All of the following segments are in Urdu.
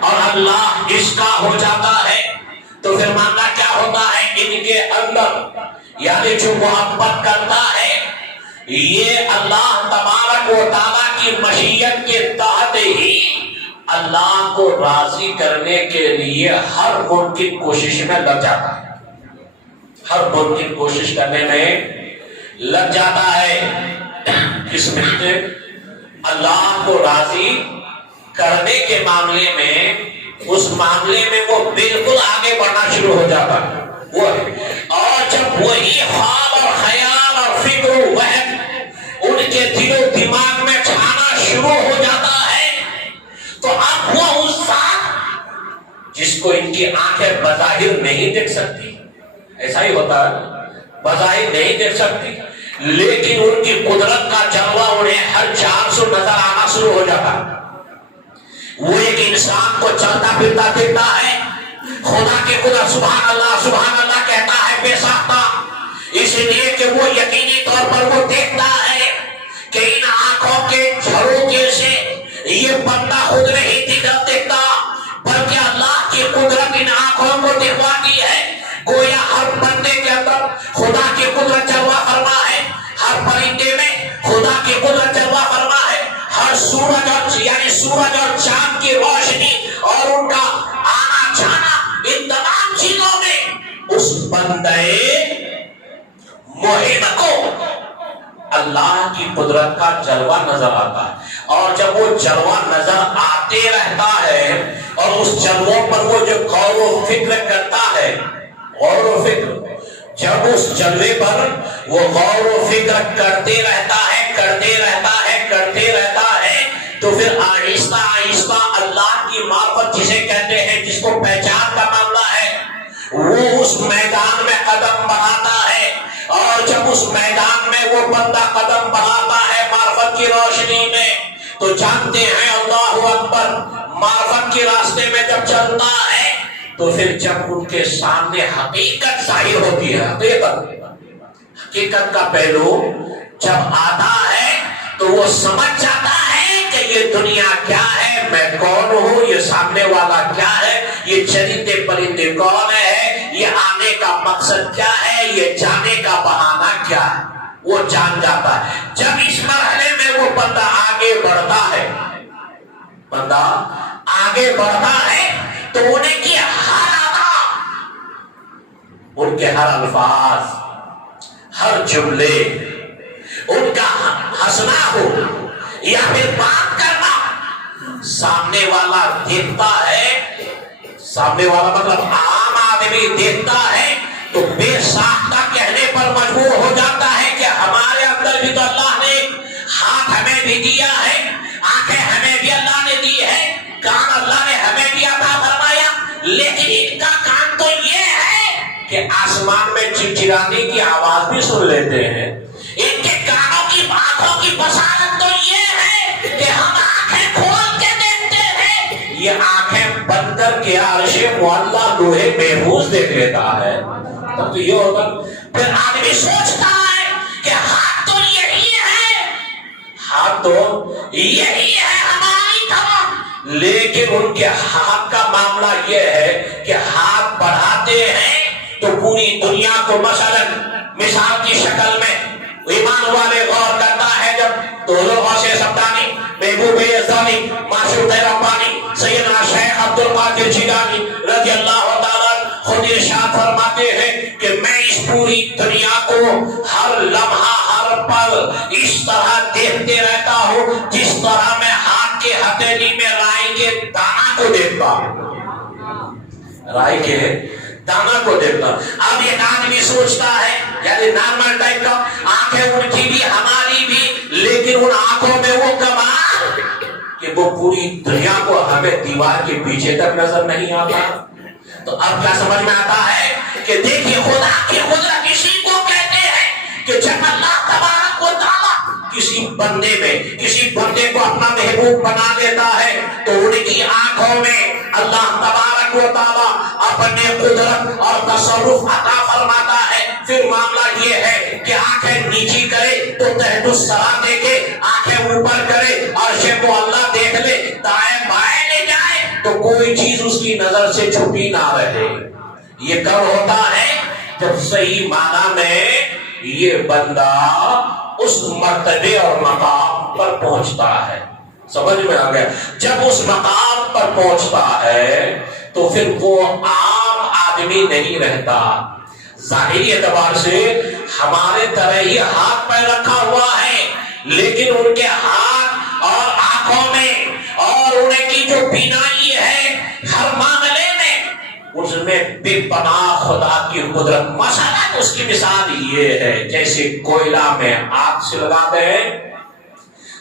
اور اللہ اس کا ہو جاتا ہے تو پھر معاملہ کیا ہوتا ہے ان کے اندر، یعنی جو محبت کرتا ہے یہ اللہ تبارک و تعالیٰ کی مشیت کے تحت ہی اللہ کو راضی کرنے کے لیے ہر ممکن کوشش میں لگ جاتا ہے، ہر ممکن کوشش کرنے میں لگ جاتا ہے۔ کس میں؟ اللہ کو راضی کرنے کے معاملے میں، اس معاملے میں وہ بالکل آگے بڑھنا شروع ہو جاتا ہے وہ ہے۔ اور جب وہی خواب اور خیال اور فکر و وہم ان کے دل و دماغ میں چھانا شروع ہو جاتا ہے تو اب وہ اس ذات جس کو ان کی آنکھیں بظاہر نہیں دیکھ سکتی، ایسا ہی ہوتا ہے، بظاہر نہیں دیکھ سکتی لیکن ان کی قدرت کا جلوہ انہیں ہر جان سے نظر آنا شروع ہو جاتا ہے۔ وہ ایک انسان کو چلتا پھرتا دیکھتا ہے، خدا کی قدرت سبحان اللہ کہتا ہے بے ساختہ، اس لیے کہ وہ یقینی طور پر وہ دیکھتا ہے کہ ان آنکھوں کے جھروکے سے یہ بندہ خود نہیں دیکھتا بلکہ اللہ کی قدرت ان آنکھوں کو دکھواتی ہے۔ گویا ہر بندے کے اندر خدا کی قدرت جلوہ فرما ہے، ہر پرندے میں خدا کی قدرت جلوہ فرما ہے، ہر سورج اور یعنی سورج اور چاند کی روشنی اور ان کا آنا جانا، ان تمام چیزوں میں اس بندے موحد کو اللہ کی قدرت کا جلوہ نظر آتا ہے۔ اور جب وہ جلوہ نظر آتے رہتا ہے اور اس جلووں پر وہ جو غور و فکر کرتا ہے، غور و فکر جب اس جلوے پر وہ غور و فکر کرتے رہتا ہے تو پھر آہستہ آہستہ اللہ کی معرفت جسے کہتے ہیں، جس کو پہچان کا معاملہ ہے، وہ اس میدان میں قدم بڑھاتا ہے۔ اور جب اس میدان میں وہ بندہ قدم بڑھاتا ہے معرفت کی روشنی میں تو جانتے ہیں اللہ اکبر، معرفت کے راستے میں جب چلتا ہے تو پھر جب ان کے سامنے حقیقت ظاہر ہوتی ہے، حقیقت کا پہلو جب آتا ہے تو وہ سمجھ جاتا ہے کہ یہ دنیا کیا ہے، میں کون ہوں، یہ سامنے والا کیا ہے، یہ چرندے پرندے کون ہے، یہ آنے کا مقصد کیا ہے، یہ جانے کا بہانہ کیا ہے، وہ جان جاتا ہے۔ جب اس مرحلے میں وہ بندہ آگے بڑھتا ہے، بندہ آگے بڑھتا ہے تو انہیں کی ہر ادا، ان کے ہر الفاظ، ہر جملے، ان کا ہنسنا ہو یا پھر بات کرنا، سامنے والا دیکھتا ہے، سامنے والا مطلب عام آدمی دیکھتا ہے تو بے ساختہ کہنے پر مجبور ہو جاتا ہے کہ ہمارے اندر بھی تو اللہ نے ہاتھ ہمیں بھی دیا ہے، آنکھیں ہمیں بھی اللہ نے دی ہے، کان اللہ نے ہمیں بھی عطا فرمایا، لیکن ان کا کان تو یہ ہے کہ آسمان میں چڑچڑانے کی آواز بھی سن لیتے ہیں، ان کے کانوں کی آنکھوں کی بصارت تو یہ ہے کہ ہم آنکھیں کھول کے دیکھتے ہیں، یہ آنکھیں بند کر کے عرش معلی لوہے محفوظ دیکھ لیتا ہے۔ تب تو یہ ہوتا، پھر آدمی سوچتا ہے کہ ہاتھ تو یہی ہے، ہاتھ تو یہی ہے ہماری طرف، لیکن ان کے ہاتھ کا معاملہ یہ ہے کہ ہاتھ بڑھاتے ہیں تو پوری دنیا کو مثال کی شکل میں ایمان والے غور کرتا ہے جب تو لوگوں سے سبدانی محبوب یزدانی معشوق ربانی سیدنا شیخ عبد القادر جیلانی رضی اللہ تعالیٰ خود ارشاد فرماتے ہیں کہ میں اس پوری دنیا کو ہر لمحہ ہر پل اس طرح دیکھتے رہتا ہوں جس طرح میں ہاتھ کے ہتھیلی میں رائی کے دانہ کو دیکھتا ہوں، رائی کے دانا کو دیکھتا۔ اب ایک آدمی سوچتا ہے یعنی نارمل ٹائپ کا، آنکھیں ان کی بھی ہماری بھی، لیکن ان آنکھوں میں وہ کمال کہ وہ پوری دنیا کو ہمیں دیوار کے پیچھے تک نظر نہیں آتا۔ تو اب کیا سمجھ میں آتا ہے کہ دیکھیے خدا کی قدرت اسی کو کہتے ہیں کہ جب اللہ تبارک و تعالیٰ کسی بندے میں کسی بندے کو اپنا محبوب بنا دیتا ہے تو ان کی آنکھوں میں اللہ تبارک و تعالیٰ اپنے قدرت اور تصرف عطا فرماتا ہے۔ پھر معاملہ یہ ہے کہ آنکھیں نیچی کرے تو تحت السرا دیکھے، آنکھیں اوپر کرے عرش کو اللہ دیکھ لے، دائیں بائیں لے جائے تو کوئی چیز اس کی نظر سے چھپی نہ رہے. یہ کب ہوتا ہے؟ جب صحیح معنی میں یہ بندہ اس مرتبے اور مقام پر پہنچتا ہے. سمجھ میں آ گیا؟ جب اس مقام پر پہنچتا ہے تو پھر وہ عام آدمی نہیں رہتا. ظاہری اعتبار سے ہمارے طرح ہی ہاتھ پیر رکھا ہوا ہے، لیکن ان کے ہاتھ اور آنکھوں میں اور ان کی جو بینائی ہے ہر معاملے میں، اس میں بے پناہ خدا کی قدرت. مثلا اس کی مثال یہ ہے جیسے کوئلہ میں آگ سے لگاتے ہیں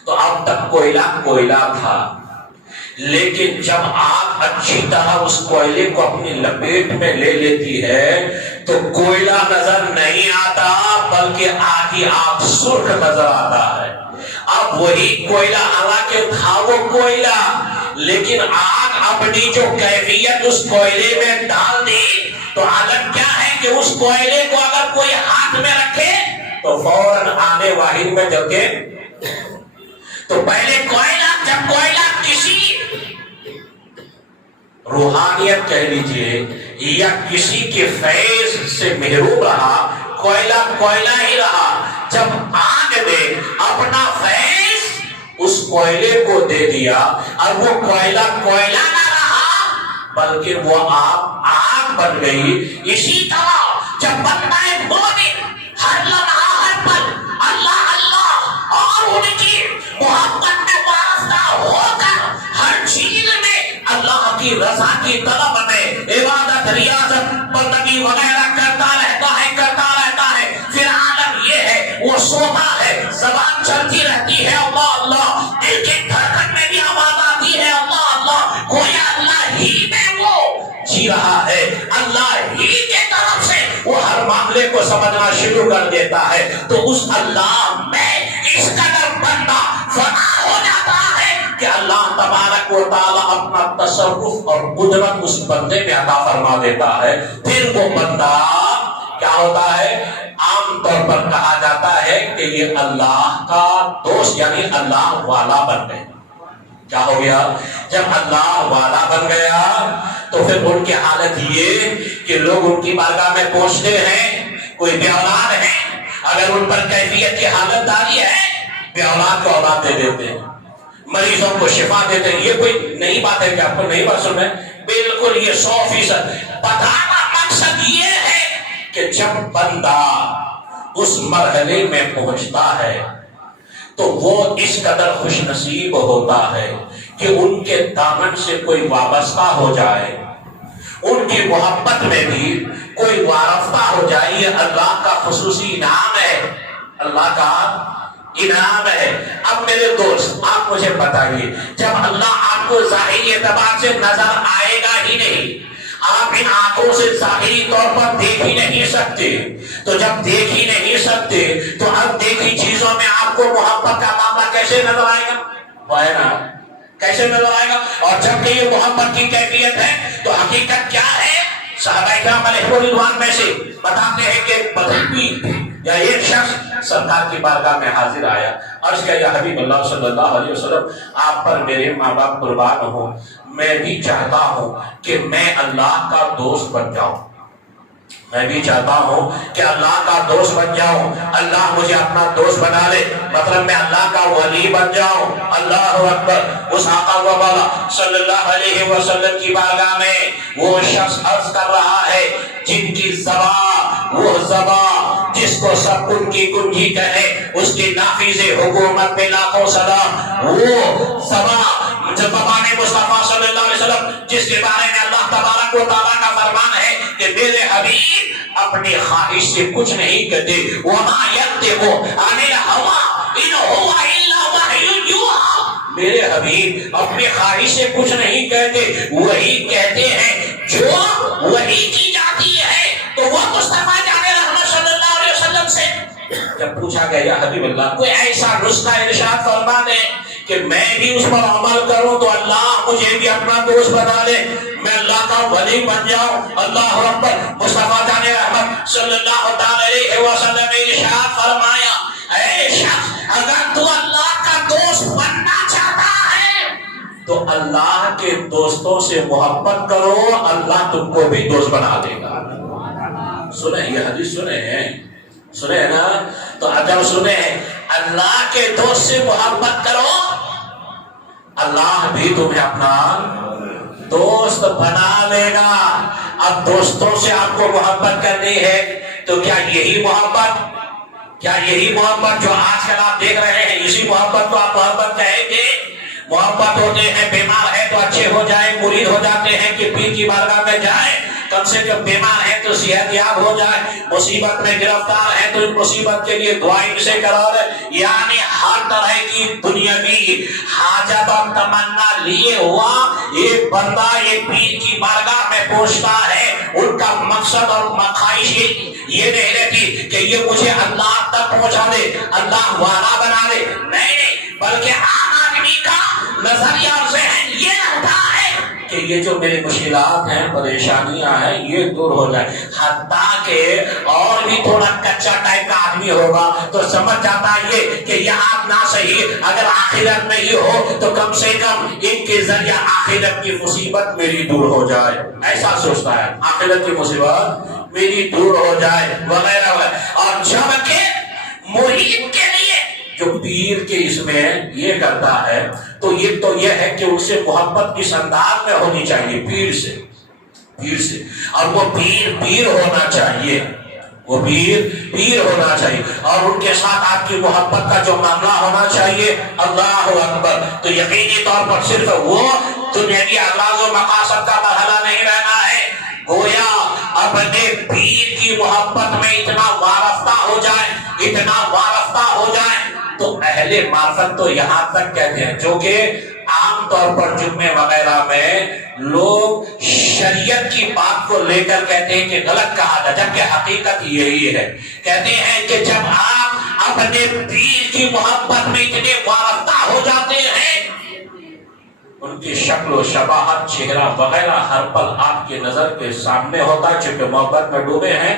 تو اب تک کوئلہ تھا، لیکن جب آگ اچھی طرح اس کوئلے کو اپنی لپیٹ میں لے لیتی ہے تو کوئلہ نظر نہیں آتا بلکہ آدھی آگ سرخ نظر آتا ہے. اب وہی کوئلہ حالانکہ تھا وہ کوئلہ، لیکن آگ اپنی جو کیفیت اس کوئلے میں ڈال دی تو عالم کیا ہے کہ اس کوئلے کو اگر کوئی ہاتھ میں رکھے تو فوراً آنے واحد میں جل کے. تو پہلے کوئلہ، جب کوئلہ کسی روحانیت کہہ لیجئے یا کسی کے فیض سے محروم رہا، کوئلہ ہی رہا. جب آگ نے اپنا فیض اس کوئلے کو دے دیا اور وہ کوئلہ نہ رہا بلکہ وہ آگ بن گئی. اسی طرح جب بندہ مومن ہر لمحہ ہر پل اللہ اللہ اور ان کی محبت میں وابستہ ہو کر ہر چیز میں اللہ کی رضا کی طلب میں عبادت، ریاضت، بندگی وغیرہ کرتا رہتا ہے، پھر عالم یہ ہے وہ سوتا ہے، زبان چلتی رہتی ہے اللہ اللہ، دل کے دھڑکن میں بھی آواز آتی ہے اللہ اللہ، گویا اللہ ہی میں وہ جی رہا ہے، اللہ ہی کے طرف سے وہ ہر معاملے کو سمجھنا شروع کر دیتا ہے. تو اس اللہ میں اس قدر بندہ فنا ہو جاتا ہے کہ اللہ تبارک و تعالی اپنا تصرف اور قدرت اس بندے میں عطا فرما دیتا ہے. پھر وہ بندہ کیا ہوتا ہے؟ عام طور پر کہا جاتا ہے کہ یہ اللہ کا دوست یعنی اللہ والا بن گیا. کیا ہو گیا؟ جب اللہ والا بن گیا تو پھر ان کی حالت یہ کہ لوگ ان کی بارگاہ میں پہنچتے ہیں، کوئی بے اولاد ہے، اگر ان پر کیفیت کی حالت داری ہے بے اولاد کو اولاد دے دیتے ہیں، مریضوں کو شفا دیتے ہیں. یہ کوئی نئی بات ہے کہ آپ کو نئی بات سن رہے ہیں؟ بالکل یہ 100% بتانا مقصد یہ ہے کہ جب بندہ اس مرحلے میں پہنچتا ہے تو وہ اس قدر خوش نصیب ہوتا ہے کہ ان کے دامن سے کوئی وابستہ ہو جائے، ان کی محبت میں بھی کوئی وارفتہ ہو جائے. یہ اللہ کا خصوصی انعام ہے، اللہ کا انعام ہے. اب میرے دوست آپ مجھے بتائیے، جب اللہ آپ کو ظاہری اعتبار سے نظر آئے گا ہی نہیں، آپ ان آنکھوں سے ظاہری طور پر دیکھ ہی نہیں سکتے، تو جب دیکھ ہی نہیں سکتے تو اب دیکھی چیزوں میں آپ کو محبت کا معاملہ کیسے نظر آئے گا؟ کیسے نظر آئے گا؟ اور جب کہ یہ محبت کی کیفیت ہے تو حقیقت کیا ہے؟ صحابہ کرام علیہ رضوان میں سے بتاتے ہیں کہ بدوی یا ایک شخص سرکار کی بارگاہ میں حاضر آیا، عرض کیا یا حبیب اللہ صلی اللہ علیہ وسلم آپ پر میرے ماں باپ قربان ہوں، میں بھی چاہتا ہوں کہ میں اللہ کا دوست بن جاؤں، میں بھی چاہتا ہوں کہ اللہ کا دوست بن جاؤں، اللہ مجھے اپنا دوست بنا لے، مطلب میں اللہ کا ولی بن جاؤں. اللہ اکبر. اس آقا و مولا صلی اللہ علیہ وسلم کی بارگاہ میں وہ شخص عرض کر رہا ہے جن کی زبان، وہ زبان جس کو سب ان کی کنجی کہے، اس کی نافذ حکومت پہ لاکھوں سلام، وہ زبان جو زبان مصطفیٰ صلی اللہ علیہ وسلم جس کے بارے میں اللہ تبارک و تعالیٰ کا فرمان ہے کہ میرے حبیب اپنی خواہش سے کچھ نہیں کہتے، وما ينطق عن الهوى ان هو الا وحی یوحی، میرے حبیب اپنی خواہش سے کچھ نہیں کہتے، وہی کہتے ہیں جو وہی کی جاتی ہے. تو وہ مصطفیٰ جان رحمت صلی اللہ علیہ وسلم سے جب پوچھا گیا یا حبیب اللہ کوئی ایسا نسخہ ارشاد فرما دے کہ میں بھی اس پر عمل کروں تو اللہ مجھے بھی اپنا دوست بنا لے، میں اللہ کا ولی بن جاؤں. اللہ اکبر. مصطفیٰ جان رحمت صلی اللہ علیہ وسلم نے ارشاد فرمایا اے شخص اگر تو اللہ کا دوست بننا چاہتا ہے تو اللہ کے دوستوں سے محبت کرو، اللہ تم کو بھی دوست بنا دے گا۔ سنیں یہ حدیث سنے نا؟ تو اگر سنیں اللہ کے دوست سے محبت کرو، اللہ بھی تمہیں اپنا دوست بنا لے گا۔ اب دوستوں سے آپ کو محبت کرنی ہے تو کیا یہی محبت جو آج کل آپ دیکھ رہے ہیں، اسی محبت کو آپ محبت کہیں گے؟ محبت ہوتے ہیں، بیمار ہے تو اچھے ہو جائیں، مرید ہو جاتے ہیں کہ پیر کی بارگاہ میں جائیں، کم سے کم بیمار ہے تو صحت یاب ہو جائے، مصیبت میں گرفتار ہے تو اس مصیبت کے لیے دعائیں سے کرو۔ یعنی ہر طرح کی دنیاوی حاجت اور تمنا لیے ہوا ایک بندہ ایک پیر کی بارگاہ میں پہنچتا ہے، ان کا مقصد اور خواہش یہ نہیں رہتی کہ یہ مجھے اللہ تک پہنچا دے، اللہ والا بنا دے، نہیں، بلکہ عام آدمی کا نظریہ اور ذہن یہ رہتا ہے کہ یہ جو میری مشکلات ہیں، پریشانیاں ہیں، یہ دور ہو جائے۔ حتیٰ کہ اور بھی تھوڑا کچا ٹائپ کا آدمی ہوگا تو سمجھ جاتا ہے یہ کہ یہ آپ نہ صحیح، اگر آخرت میں ہی ہو تو کم سے کم ان کے ذریعہ آخرت کی مصیبت میری دور ہو جائے، ایسا سوچتا ہے، آخرت کی مصیبت میری دور ہو جائے وغیرہ وغیرہ۔ اور جبکہ مرید کے لیے جو پیر کے اس میں یہ کرتا ہے تو یہ ہے کہ اس سے محبت اس انداز میں ہونی چاہیے، پیر سے، اور وہ پیر ہونا چاہیے، وہ پیر ہونا چاہیے، اور ان کے ساتھ آپ کی محبت کا جو معاملہ ہونا چاہیے۔ اللہ اکبر۔ تو یقینی طور پر صرف وہ دنیاوی اغراض و مقاصد کا مرحلہ نہیں رہنا ہے، گویا اپنے پیر کی محبت میں اتنا وابستہ ہو جائے تو اہل معرفت تو یہاں تک کہتے ہیں، جو کہ عام طور پر جمعے وغیرہ میں لوگ شریعت کی بات کو لے کر کہتے ہیں کہ غلط کہا تھا، جبکہ حقیقت یہی ہے۔ کہتے ہیں کہ جب آپ اپنے پیر کی محبت میں اتنے وابستہ ہو جاتے ہیں، ان کی شکل و شباہت، چہرہ وغیرہ ہر پل آپ کی نظر کے سامنے ہوتا ہے، چونکہ محبت میں ڈوبے ہیں۔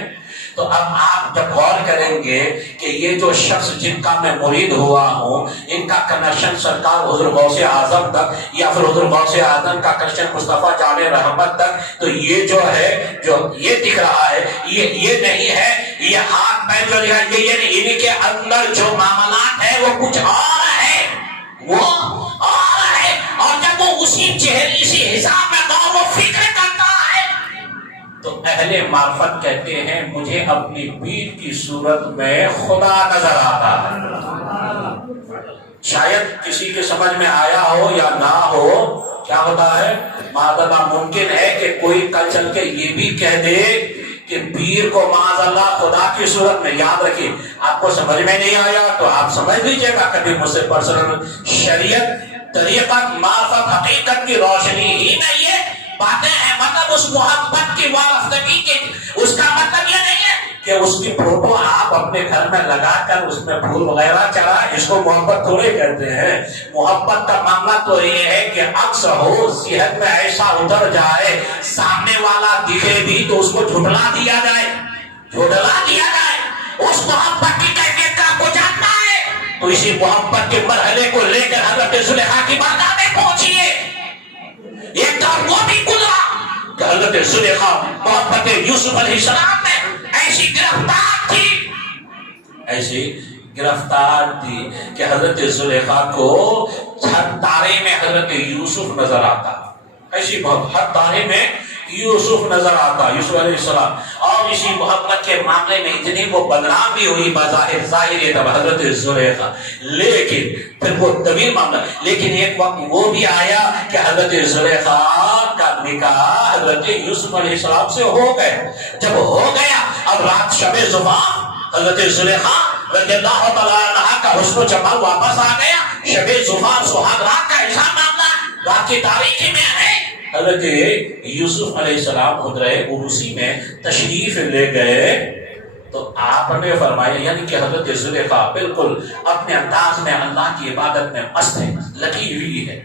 تو اب آپ جب غور کریں گے کہ یہ جو شخص جن کا میں مرید ہوا ہوں، ان کا کنیکشن سرکار حضور غوث اعظم تک، یا پھر حضور غوث اعظم کا کنیکشن مصطفیٰ جان رحمت تک، تو یہ جو ہے، جو یہ دکھ رہا ہے، یہ نہیں ہے، یہ ہاتھ پیر جو دکھ رہا ہے، یہ ان کے اندر جو معاملات ہیں وہ کچھ اور ہے، وہ اور ہے۔ اور جب وہ اسی چہرے، اسی حساب میں غور و فکر کرتا ہے تو اہل معرفت کہتے ہیں مجھے اپنی پیر کی صورت میں خدا نظر آتا ہے۔ شاید کسی کے سمجھ میں آیا ہو یا نہ ہو، کیا ہوتا ہے، معاذ اللہ ممکن ہے کہ کوئی کل چل کے یہ بھی کہہ دے کہ پیر کو معاذ اللہ خدا کی صورت میں، یاد رکھیے آپ کو سمجھ میں نہیں آیا تو آپ سمجھ لیجئے گا کبھی مجھ سے پرسنل، شریعت، طریقت، معرفت، حقیقت کی روشنی ہی میں یہ باتیں ہیں۔ مطلب اس محبت کی وابستگی کی، اس کا مطلب یہ نہیں ہے کہ اس کی فوٹو آپ اپنے گھر میں لگا کر اس میں پھول وغیرہ چڑھائیں، اس کو محبت تھوڑے کہتے ہیں۔ محبت کا معاملہ تو یہ ہے کہ عکس ہو، ذہن میں ایسا اتر جائے، سامنے والا دکھے بھی تو اس کو جھٹلا دیا جائے، اس محبت کی کیفیت کا آپ کو جاننا ہے تو اسی محبت کے مرحلے کو لے کر حضرت زلیخا کی بارگاہ میں پہنچیے۔ ایک دور وہ بھی گزرا کہ حضرت زلیخا محبت یوسف علیہ السلام میں ایسی گرفتار تھی کہ حضرت زلیخا کو ہر تارے میں حضرت یوسف نظر آتا، ایسی بہت ہر تارے میں یوسف نظر آتا، یوسف علیہ السلام۔ اور اسی محبت کے معاملے میں اتنی وہ بدنام بھی ہوئی بظاہر، ظاہر یہ تب حضرت زلیخا، لیکن پھر وہ طویل معاملہ، لیکن ایک وقت وہ بھی آیا کہ حضرت زلیخا کا نکاح حضرت یوسف علیہ السلام سے ہو گئے۔ جب ہو گیا اب رات شب زفاف، حضرت زلیخا رضی اللہ تعالیٰ عنہ کا حسن و جمال واپس آ گیا۔ شب زفاف سہاگ رات کا ایسا معاملہ رات کی تاریخی میں ہے۔ حضرت یوسف علیہ السلام حضرہ عروسی میں تشریف لے گئے تو آپ نے فرمایا، یعنی کہ حضرت زلیخا بالکل اپنے انداز میں اللہ کی عبادت میں مست ہے، لگی ہوئی ہے۔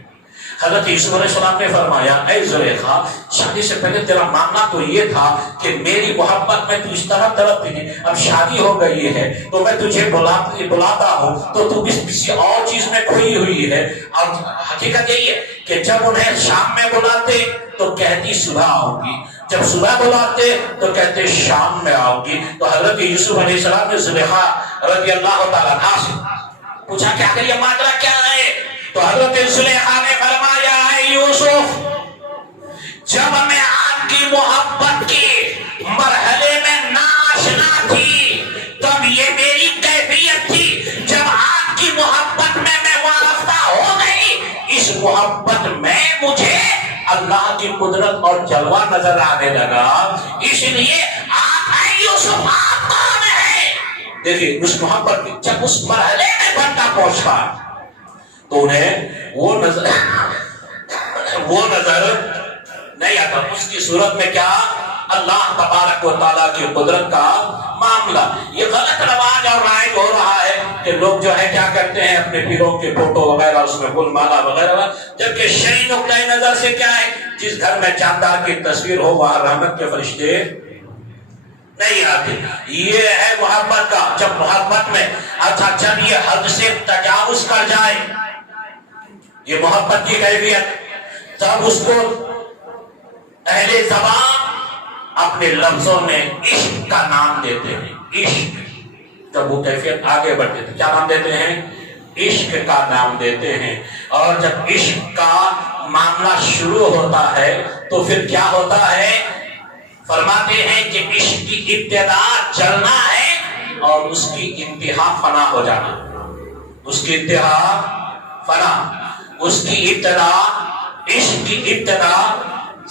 حضرت یوسف علیہ السلام نے فرمایا اے زلیخا شادی سے پہلے تیرا معاملہ تو یہ تھا کہ میری محبت میں تو اس طرح تڑپتی نہیں، اب شادی ہو گئی ہے تو میں تجھے بلاتا ہوں تو تو کسی اور چیز میں کھوئی ہوئی ہے۔ اور حقیقت یہی ہے کہ جب انہیں شام میں بلاتے تو کہتی صبح آؤں گی، جب صبح بلاتے تو کہتے شام میں آؤں گی۔ تو حضرت یوسف علیہ السلام نے زلیخا رضی اللہ تعالیٰ عنہا سے پوچھا کہ آخر یہ ماجرا کیا ہے؟ تو حضرت زلیخا نے فرمایا اے یوسف، جب میں آپ کی محبت کے مرحلے میں ناشنا تھی تب یہ میری کیفیت تھی، جب آپ کی محبت میں وابستہ ہو گئی اس محبت میں مجھے اللہ کی قدرت اور جلوہ نظر آنے لگا، اس لیے آپ اے یوسف آپ کون ہیں؟ دیکھیں اس محبت کی جب اس مرحلے میں بندہ پہنچا تو انہیں وہ نظر نہیں آتا۔ اس کی صورت میں کیا اللہ تبارک و تعالیٰ کی قدرت کا معاملہ۔ یہ غلط رواج اور رائج ہو رہا ہے کہ لوگ جو ہے کیا کرتے ہیں اپنے پیروں کے فوٹو وغیرہ اس میں گل مالا وغیرہ، جبکہ شرعی نقطۂ نظر سے کیا ہے جس گھر میں جاندار کی تصویر ہو وہاں رحمت کے فرشتے نہیں آتے۔ یہ ہے محبت کا، جب محبت میں اچھا جب یہ حد سے تجاوز کر جائے یہ محبت کی کیفیت، تب اس کو اہل زبان اپنے لفظوں میں عشق کا نام دیتے ہیں۔ عشق جب وہ کیفیت آگے بڑھتے ہیں کیا نام دیتے ہیں؟ عشق کا نام دیتے ہیں۔ اور جب عشق کا معاملہ شروع ہوتا ہے تو پھر کیا ہوتا ہے؟ فرماتے ہیں کہ عشق کی ابتدا چلنا ہے اور اس کی انتہا فنا ہو جانا۔ اس کی انتہا فنا، اس کی ابتدا، عشق کی ابتدا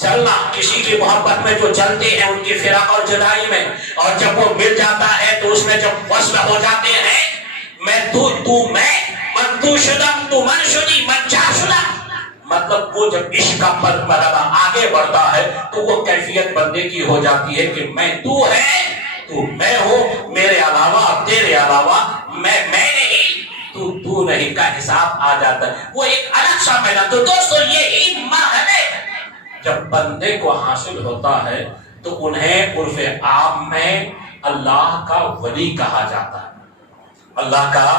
چلنا، کسی کی محبت میں جو چلتے ہیں ان کی فراق اور جدائی میں، اور جب وہ مل جاتا ہے تو اس میں جب وصل ہو جاتے ہیں میں تو میں من تو شدم تو من شدی من جا شدم، مطلب وہ جب عشق کا مرحلہ آگے بڑھتا ہے تو وہ کیفیت بندے کی ہو جاتی ہے کہ میں تو ہے تو میں ہوں، میرے علاوہ تیرے علاوہ میں نہیں تو نہیں کا حساب آ جاتا ہے، وہ ایک الگ سا میدان۔ تو دوستو یہی مرحلے جب بندے کو حاصل ہوتا ہے تو انہیں عرف عام میں اللہ کا ولی کہا جاتا ہے، اللہ کا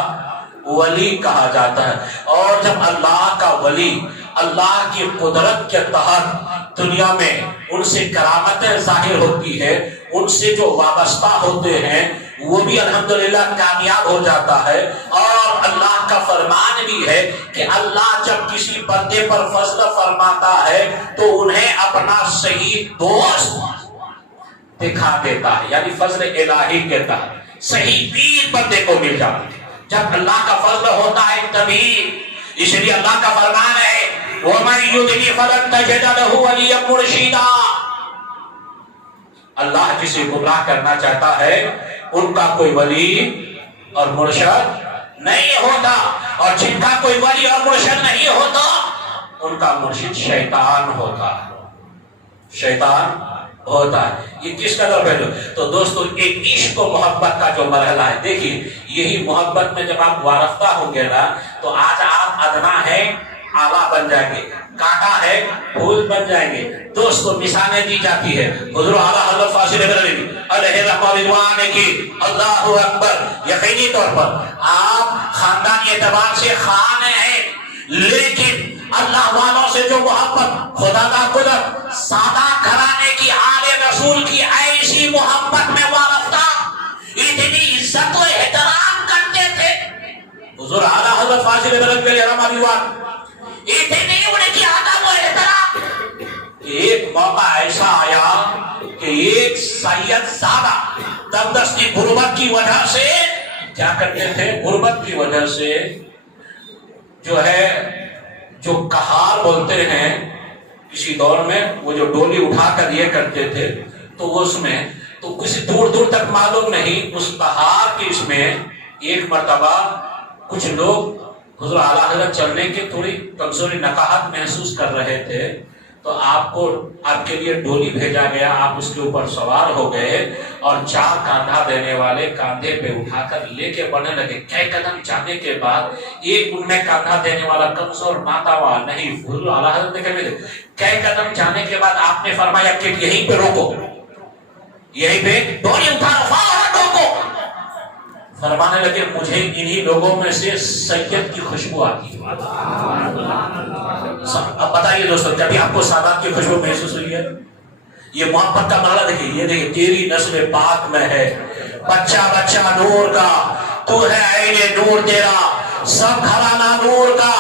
ولی کہا جاتا ہے۔ اور جب اللہ کا ولی اللہ کی قدرت کے تحت دنیا میں ان سے کرامتیں ظاہر ہوتی ہے، ان سے جو وابستہ ہوتے ہیں وہ بھی الحمدللہ کامیاب ہو جاتا ہے۔ اور اللہ کا فرمان بھی ہے کہ اللہ جب کسی بندے پر فضل فرماتا ہے تو انہیں اپنا صحیح دوست دکھا دیتا ہے، یعنی فضل الہی کے تحت صحیح پیر بندے کو مل جاتا ہے جب اللہ کا فضل ہوتا ہے تبھی۔ اس لیے اللہ کا فرمان ہے وَمَن يُضْلِلْ فَلَن تَجِدَ لَهُ وَلِيًّا مُرْشِدًا، اللہ جسے گمراہ کرنا چاہتا ہے ان کا کوئی ولی اور مرشد نہیں ہوتا، اور جن کا کوئی ولی اور مرشد نہیں ہوتا ان کا مرشد شیطان ہوتا ہے، شیطان ہوتا ہے۔ یہ کس قدر پہلو تو دوستو ایک عشق و محبت کا جو مرحلہ ہے، دیکھیے یہی محبت میں جب آپ وارفتہ ہوں گے نا تو آج آپ ادنا ہے آلہ بن جائیں گے، کانٹا ہے پھول بن جائیں گے۔ دوستو مثالیں دی جاتی ہے، حضور اعلیٰ حضرت فاضل بریلوی علیہ رضوان کی اللہ اکبر، یقینی طور پر آپ خاندانی اعتبار سے خان ہیں لیکن اللہ والوں سے جو محبت، خدا کا قدرت، سادہ گھرانے کی آل رسول کی ایسی محبت میں وابستہ، اتنی عزت و احترام کرتے تھے حضور اعلیٰ حضرت فاضل بریلوی علیہ رضوان، اتنی ان کی ادب و احترام۔ ایک موقع ایسا آیا کہ ایک سید زادہ تندرستی غربت کی وجہ سے کیا کرتے تھے، غربت کی وجہ سے جو ہے جو کہار بولتے ہیں کسی دور میں، وہ جو ڈولی اٹھا کر یہ کرتے تھے تو اس میں تو کسی دور دور تک معلوم نہیں، اس کہار کی اس میں ایک مرتبہ کچھ لوگ حضور اعلیٰ حضرت چلنے کے تھوڑی کمزوری نقاہت محسوس کر رہے تھے تو آپ کو آپ کے لیے ڈولی بھیجا گیا، آپ اس کے اوپر سوار ہو گئے اور 4 کاندھا دینے والے کاندھے پہ اٹھا کر لے کے بڑھنے لگے۔ کئی قدم جانے کے بعد ایک ان میں کاندھا دینے والا کمزور ناتوا نہیں بھول اعلیٰ حضرت نے کہا، کئی قدم جانے کے بعد آپ نے فرمایا کہ یہیں پہ روکو، یہیں پہ ڈولی اٹھا فوراً روکو۔ فرمانے لگے مجھے انہی لوگوں میں سے سید کی خوشبو آتی ہے۔ اب بتائیے دوستو، کبھی آپ کو سادات کی خوشبو محسوس ہوئی ہے؟ یہ محبت کا مرحلہ دیکھیں، یہ دیکھیں تیری نسل پاک میں ہے، بچہ بچہ نور کا، تو ہے عین نور تیرا، سب گھرانہ نور کا۔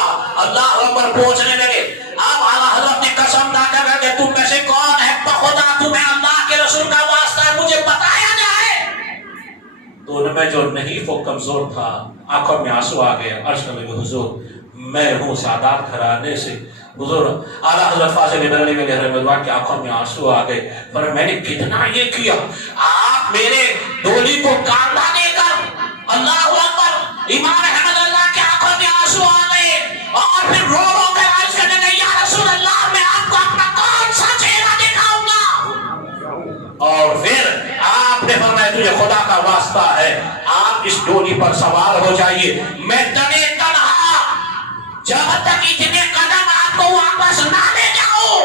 اللہ اکبر پہنچنے لگے۔ اب اعلیٰ حضرت نے قسم کھا کر کہ تم میں سے کون ہے بخدا تمہیں اللہ کے رسول کا واسطہ ہے مجھے بتایا جائے۔ تو ان میں جو نہیں وہ کمزور تھا، آنکھوں میں آنسو آ گئے، عرض کرنے لگے حضور میں ہوں سادات گھرانے سے۔ حضور اعلیٰ حضرت فاضل بریلوی علیہ رحمۃ کی آنکھوں میں آنسو آ گئے، پر میں نے کتنا یہ کیا، آپ میرے ڈولی کو کاندھا دے کر اللہ اکبر، امام احمد اللہ کی آنکھوں میں آنسو آ گئے اور پھر رو رو کر عرض کرنے لگے یا رسول اللہ میں آپ کو اپنا کون سا چہرہ دکھاؤں گا؟ اور پھر آپ نے فرمایا تجھے خدا کا واسطہ ہے آپ اس ڈولی پر سوار ہو جائیے، میں تنے تنہا جب تک اتنے قدم آپ کو واپس نہ لے جاؤ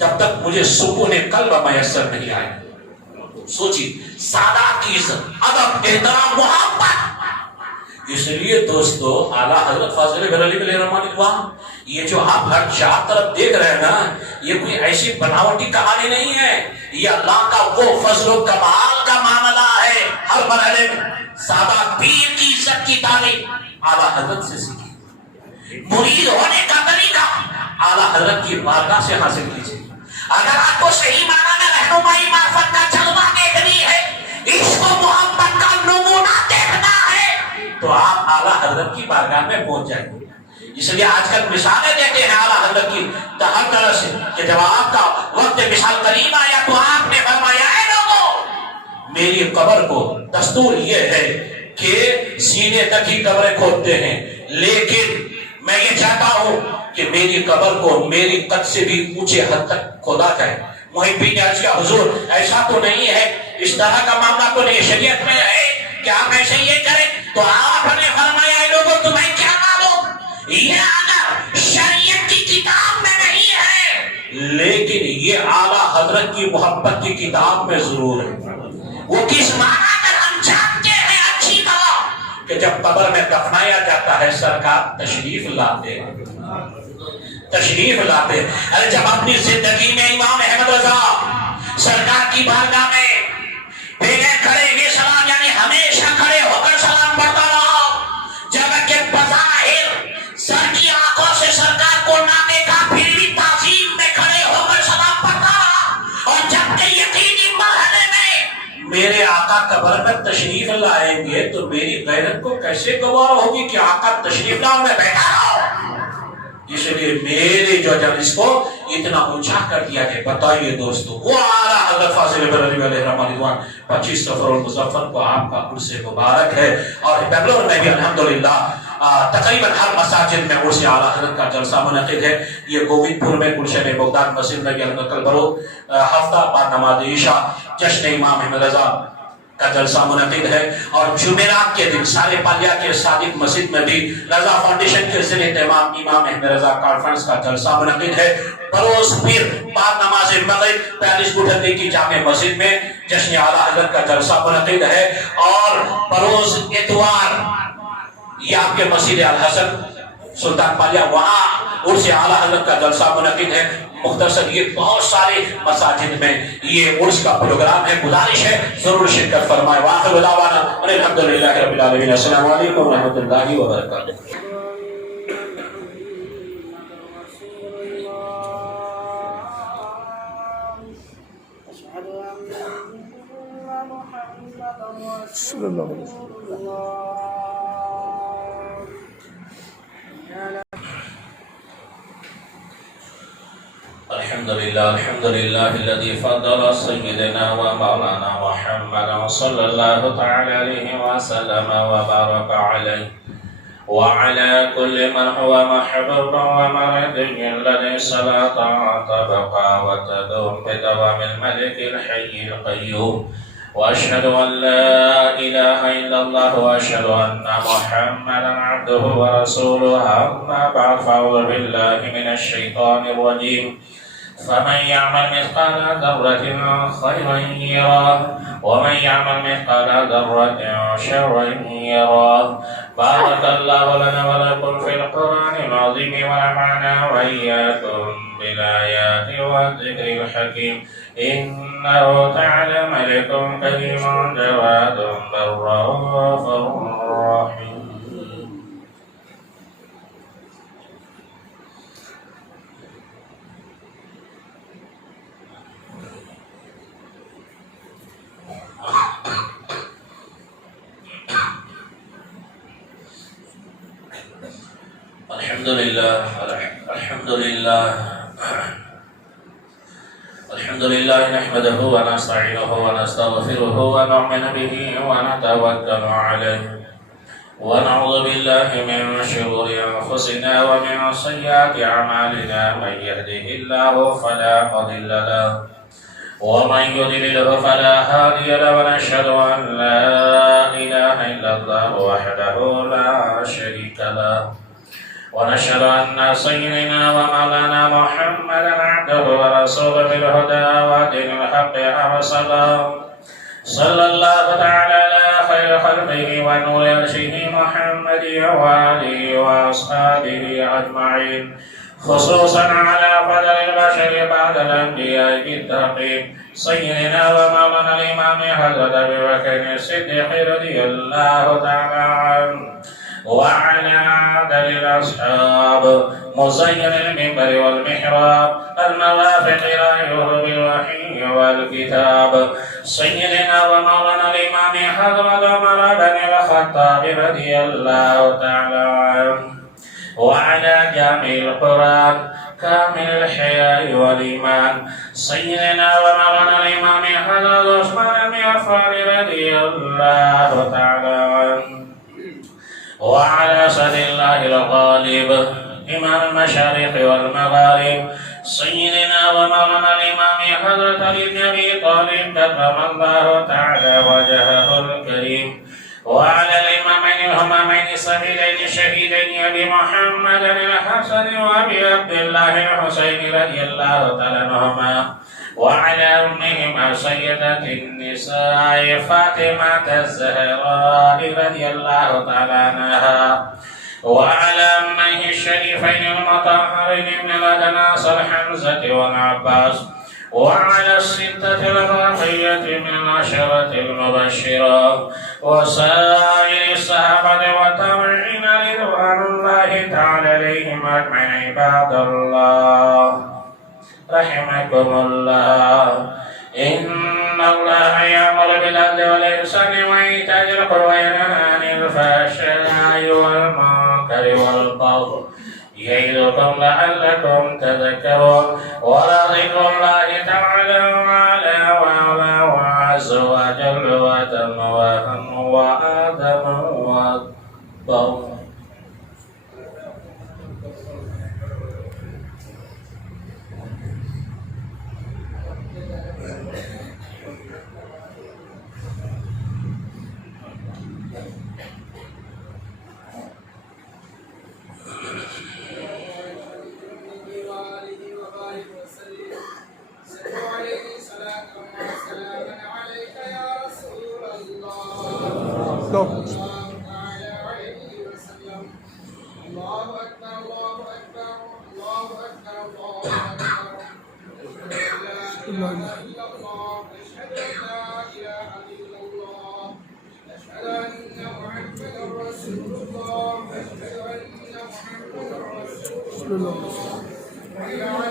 جب تک مجھے سکون قلب میسر نہیں آئے۔ سوچی سادات کی عزت، ادب، احترام، محبت۔ اس لیے دوستو اعلیٰ حضرت فاضل بریلوی علیہ رحمۃ یہ جو آپ ہر چار طرف دیکھ رہے ہیں نا، یہ کوئی ایسی بناوٹی کہانی نہیں ہے، یہ اللہ کا وہ فضل و کمال کا معاملہ ہے۔ ہر مرحلے میں سادات پیر کی عزت کی تعلیم اعلیٰ حضرت سے سیکھی، مرید ہونے کا طریقہ اعلیٰ حضرت کی بارگاہ سے حاصل کیجیے۔ اگر آپ کو صحیح معنی میں رہنمائی معرفت کا جلوہ دیکھنی ہے، عشق و محبت کا نمونہ دیکھنا ہے، تو آپ اعلیٰ حضرت کی بارگاہ میں پہنچ جائیں گے۔ اس لیے آج کل مثالیں دیتے ہیں اعلیٰ حضرت کی ہر طرح سے کہ جب آپ کا وقت مثال قریب آیا تو آپ نے فرمایا اے لوگوں میری قبر کو دستور یہ ہے کہ سینے تک ہی قبریں کھودتے ہیں، لیکن میں یہ چاہتا ہوں کہ میری قبر کو میری قد سے بھی اونچے حد تک کھودا جائے۔ محبین نے عرض کیا حضور ایسا تو نہیں ہے، اس طرح کا معاملہ تو نہیں شریعت میں ہے کہ آپ ایسے یہ کریں؟ تو آپ نے فرمایا اے لوگوں تمہیں کیا معلوم، یہ اگر شریعت کی کتاب میں نہیں ہے لیکن یہ اعلیٰ حضرت کی محبت کی کتاب میں ضرور ہے۔ وہ کس معنی پر ہم جانتے ہیں اچھی طرح کہ جب قبر میں دفنایا جاتا ہے سرکار تشریف لاتے ہیں، تشریف لاتے ہیں۔ ارے جب اپنی زندگی میں امام احمد رضا سرکار کی بارگاہ میں بغیر کھڑے ہوئے سلام یعنی ہمیشہ کھڑے ہو کر سلام پڑھتا رہا، جبکہ بظاہر سر کی آنکھوں سے سرکار کو نہ دیکھا پھر بھی تعظیم میں کھڑے ہو کر سلام پڑھتا رہا، اور جب کہ یقینی مرحلے میں میرے آقا قبر میں تشریف لائیں گے تو میری غیرت کو کیسے گوار ہوگی کہ آقا تشریف لاؤ میں بیٹھا رہا۔ اس لیے میرے جو جلس کو اتنا اونچا کر دیا کہ بتائیے دوستو وہ اعلیٰ حضرت فاضل بریلوی علیہ رحمۃ 25 صفر المظفر کو آپ کا عرس مبارک ہے، اور بنگلور میں بھی الحمدللہ تقریباً ہر مساجد میں عرس اعلیٰ حضرت کا جلسہ منعقد ہے۔ یہ گووند پور میں گلشن بغداد مسجد میں کل بروز ہفتہ بعد نماز عشاء جشن امام احمد رضا کا جلسہ منعقد ہے، اور جمعرات کے دن سارے پالیا کے صادق مسجد میں بھی رضا فاؤنڈیشن کے زیر اہتمام امام احمد رضا کانفرنس کا جلسہ منعقد ہے۔ بروز پیر بعد نماز مغرب 42 گٹھلی کی جامع مسجد میں جشن اعلیٰ حضرت کا جلسہ منعقد ہے، اور بروز اتوار یہ آپ کے مسجد الحسن سلطان پالیا وہاں عرس اعلیٰ حضرت کا جلسہ منعقد ہے۔ مختصر یہ بہت سارے مساجد میں یہ عرس کا پروگرام ہے، گزارش ہے ضرور شرکت فرمائے۔ وآخر دعوانا الحمدللہ رب العالمین، السلام علیکم ورحمۃ اللہ وبرکاتہ۔ صلی اللہ علیہ وسلم۔ الحمدللہ الذي فضل سيدنا ومولانا محمد صلى الله تعالى عليه وسلم وبارك عليه وعلى كل من هو محبوب ومرض ليس لا تبقى وتدوم بدوام الملك الحي القيوم. وأشهد أن لا إله إلا الله وأشهد أن محمدا عبده ورسوله. أما بعد فأعوذ بالله من الشيطان الرجيم. فمن يعمل مثقال ذرة خيرا يره ومن يعمل مثقال ذرة شرا يره. بارك الله لنا ولكم في القرآن العظيم ونفعنا وإياكم بالآيات والذكر الحكيم. إنه تعالى ملك كريم جواد بل رؤوف رحيم. الحمد لله نحمده ونستعينه ونستغفره ونؤمن به ونتوكل عليه ونعوذ بالله من شرور أنفسنا ومن سيئات أعمالنا. من يهده الله فلا مضل له ومن يضلله فلا هادي له. ونشهد أن لا إله إلا الله وحده لا شريك له ونشهد أن سيدنا ومولانا محمدا عبده ورسوله بالهدى ودين الحق أرسله. صلى الله تعالى على خير خلقه ونور وجهه محمد وآله وأصحابه أجمعين، خصوصا على قدر البشر بعد الأنبياء بالتقييم سيدنا ومولانا الإمام حضرة أبي بكر الصديق رضي الله تعالى عنه وعلى عدد الأصحاب مزين المنبر والمحراب الموافق رأيه بالوحي والكتاب سيدنا ومولانا الإمام حضرة عمر بن الخطاب رضي الله تعالى عنه وعلى جامع القرآن كامل الحياء والإيمان سيدنا ومولانا الإمام حضرة عثمان بن عفان رضي الله تعالى عنه وعلى أسد الله الغالب إمام المشارق والمغارب سيدنا ومولانا الإمام حضرة علي بن أبي طالب كرم الله تعالى وجهه الكريم وعلى الإمامين الهمامين السبيلين الشهيدين أبي محمد الحسن وأبي عبد الله الحسين رضي الله تعالى عنهما وعلى أمهما سيدة النساء فاطمة الزهراء رضي الله تعالى عنها وعلى أمه الشريفين المطهرين من الأدناس حمزة والعباس وعلى الستة الباقية من العشرة المبشرة وسائر الصحابة والتابعين رضوان الله تعالى عليهم أجمعين. عباد الله رحمكم الله، إن الله يأمر بالعدل والإحسان وإيتاء ذي القربى وينهى عن الفحشاء والمنكر والبغي يعظكم لعلكم تذكرون. ولذكر الله تعالى وعلى وعز وجل وتم وهم وآدم وأكبر.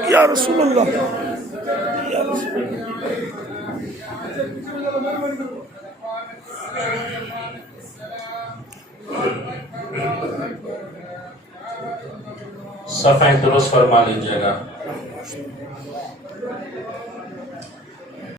يا رسول الله يا رسول الله. صفحہ درست فرما لیجیے گا.